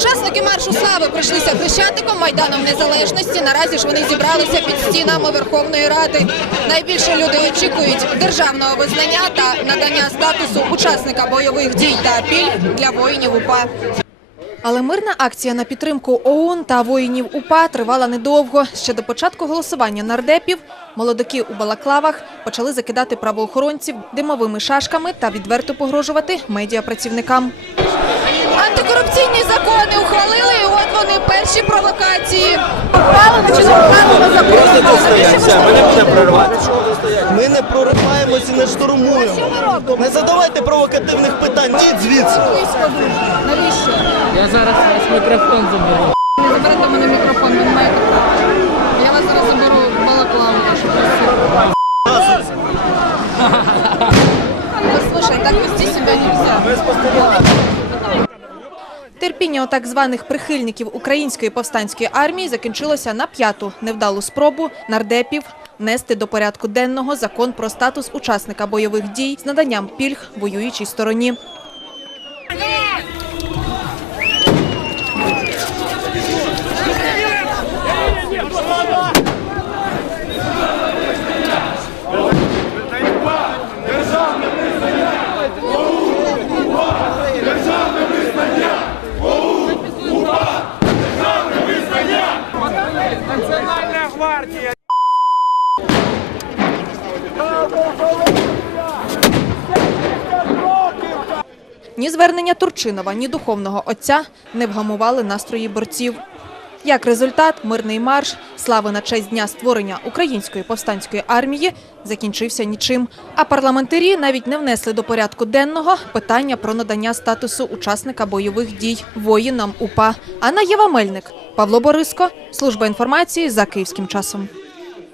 Учасники маршу слави пройшлися хрещатиком майданом незалежності. Наразі ж вони зібралися під стінами Верховної Ради. Найбільше люди очікують державного визнання та надання статусу учасника бойових дій та пільг для воїнів УПА. Але мирна акція на підтримку ОУН та воїнів УПА тривала недовго. Ще до початку голосування нардепів молодики у балаклавах почали закидати правоохоронців димовими шашками та відверто погрожувати медіапрацівникам. Антикорупційні закони ухвалили, і от вони перші провокації. Ухвалено чи не ухвалено Ми не будемо проривати. Ми не прориваємося, не штурмуємо. Не задавайте провокативних питань, йдіть звідси. Навіщо? Я зараз весь мікрофон заберу. Не заберете мене мікрофон, маєте права. Я вас зараз заберу балаклаву вашу красиву. Слушай, так вести себя нельзя. Терпіння у так званих прихильників української повстанської армії закінчилося на п'яту невдалу спробу нардепів внести до порядку денного закон про статус учасника бойових дій з наданням пільг воюючій стороні. Ні звернення Турчинова, ні духовного отця не вгамували настрої борців. Як результат, мирний марш слави на честь дня створення української повстанської армії закінчився нічим. А парламентарі навіть не внесли до порядку денного питання про надання статусу учасника бойових дій воїнам УПА. Анна Єва Мельник, Павло Бориско, служба інформації за київським часом.